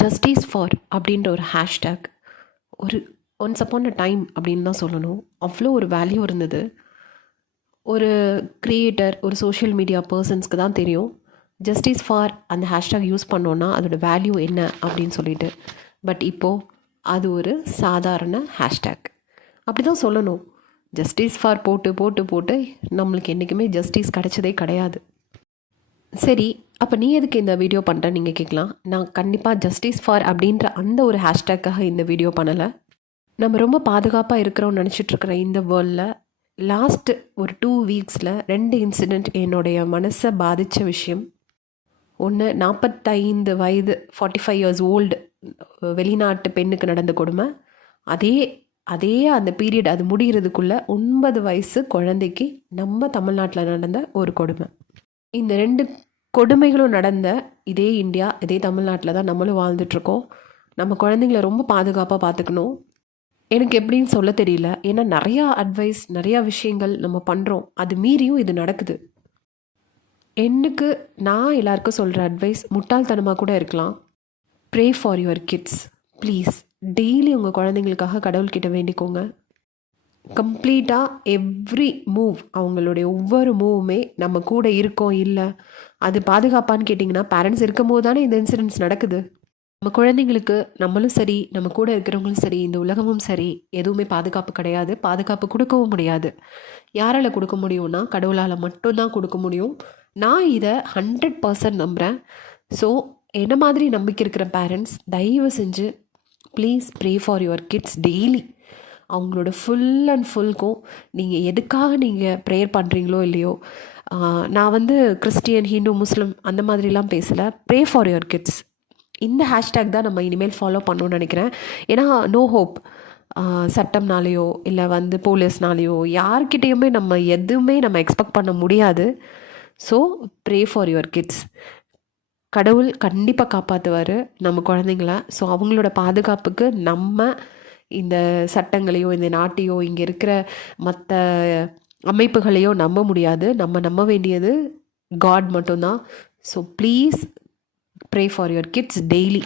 Justice for அப்படின்ற ஒரு hashtag ஒரு ஒன்ஸ் அப்பான் அ டைம் அப்படின்னு தான் சொல்லணும். அவ்வளோ ஒரு வேல்யூ இருந்தது. ஒரு கிரியேட்டர், ஒரு சோஷியல் மீடியா பர்சன்ஸ்க்கு தான் தெரியும் ஜஸ்டிஸ் ஃபார் அந்த ஹேஷ்டேக் யூஸ் பண்ணோன்னா அதோட வேல்யூ என்ன அப்படின்னு சொல்லிட்டு. பட் இப்போது அது ஒரு சாதாரண ஹேஷ்டேக் அப்படி தான் சொல்லணும். ஜஸ்டிஸ் ஃபார் போட்டு போட்டு போட்டு நம்மளுக்கு என்றைக்குமே ஜஸ்டிஸ் கிடைச்சதே கிடையாது. சரி, அப்போ நீ எதுக்கு இந்த வீடியோ பண்ணுற நீங்கள் கேட்கலாம். நான் கண்டிப்பாக ஜஸ்டிஸ் ஃபார் அப்படின்ற அந்த ஒரு ஹேஷ்டேக்காக இந்த வீடியோ பண்ணலை. நம்ம ரொம்ப பாதுகாப்பாக இருக்கிறோம்னு நினச்சிட்ருக்கிற இந்த வேர்ல்டில் லாஸ்ட்டு ஒரு 2 வீக்ஸில் 2 இன்சிடெண்ட் என்னுடைய மனசை பாதித்த விஷயம். ஒன்று 45 வயது 45 இயர்ஸ் ஓல்டு வெளிநாட்டு பெண்ணுக்கு நடந்த கொடுமை. அதே அதே அந்த பீரியட் அது முடிகிறதுக்குள்ளே 9 வயசு குழந்தைக்கு நம்ம தமிழ்நாட்டில் நடந்த ஒரு கொடுமை. இந்த 2 கொடுமைகளும் நடந்த இதே இந்தியா, இதே தமிழ்நாட்டில் தான் நம்மளும் வாழ்ந்துட்டுருக்கோம். நம்ம குழந்தைங்கள ரொம்ப பாதுகாப்பாக பார்த்துக்கணும். எனக்கு எப்படின்னு சொல்ல தெரியல. ஏன்னா நிறையா அட்வைஸ், நிறையா விஷயங்கள் நம்ம பண்ணுறோம். அது மீறியும் இது நடக்குது. நான் எல்லாருக்கும் சொல்கிற அட்வைஸ் முட்டாள்தனமாக கூட இருக்கலாம். Pray for your kids please. Daily உங்கள் குழந்தைங்களுக்காக கடவுள்கிட்ட வேண்டிக்கோங்க. கம்ப்ளீட்டாக எவ்ரி மூவ், அவங்களுடைய ஒவ்வொரு மூவுமே நம்ம கூட இருக்கோம் இல்லை அது பாதுகாப்பான்னு கேட்டிங்கன்னா பேரண்ட்ஸ் இருக்கும் போது தானே இந்த இன்சிடென்ட்ஸ் நடக்குது. நம்ம குழந்தைங்களுக்கு நம்மளும் சரி, நம்ம கூட இருக்கிறவங்களும் சரி, இந்த உலகமும் சரி, எதுவுமே பாதுகாப்பு கிடையாது. பாதுகாப்பு கொடுக்கவும் முடியாது. யாரால் கொடுக்க முடியும்னா கடவுளால் மட்டும்தான் கொடுக்க முடியும். நான் இதை 100% நம்புகிறேன். ஸோ என்ன மாதிரி நம்பிக்கை இருக்கிற பேரண்ட்ஸ் தயவு செஞ்சு please pray for your kids daily. அவங்களோட ஃபுல் அண்ட் ஃபுல்க்கும் நீங்கள் எதுக்காக நீங்கள் ப்ரேயர் பண்ணுறீங்களோ இல்லையோ, நான் வந்து கிறிஸ்டியன், ஹிந்து, முஸ்லீம் அந்த மாதிரிலாம் பேசலை. Pray for your kids. இந்த ஹேஷ்டேக் தான் நம்ம இனிமேல் ஃபாலோ பண்ணணும்னு நினைக்கிறேன். ஏன்னா நோ ஹோப். சட்டம்னாலேயோ இல்லை வந்து போலீஸ்னாலேயோ யார்கிட்டேயுமே நம்ம எதுவுமே நம்ம எக்ஸ்பெக்ட் பண்ண முடியாது. So pray for your kids. கடவுள் கண்டிப்பாக காப்பாற்றுவார் நம்ம குழந்தைங்கள. ஸோ அவங்களோட பாதுகாப்புக்கு நம்ம இந்த சட்டங்களையோ இந்த நாட்டையோ இங்கே இருக்கிற மற்ற அமைப்புகளையோ நம்ப முடியாது. நம்ம நம்ப வேண்டியது காட் மட்டும்தான். So please pray for your kids daily.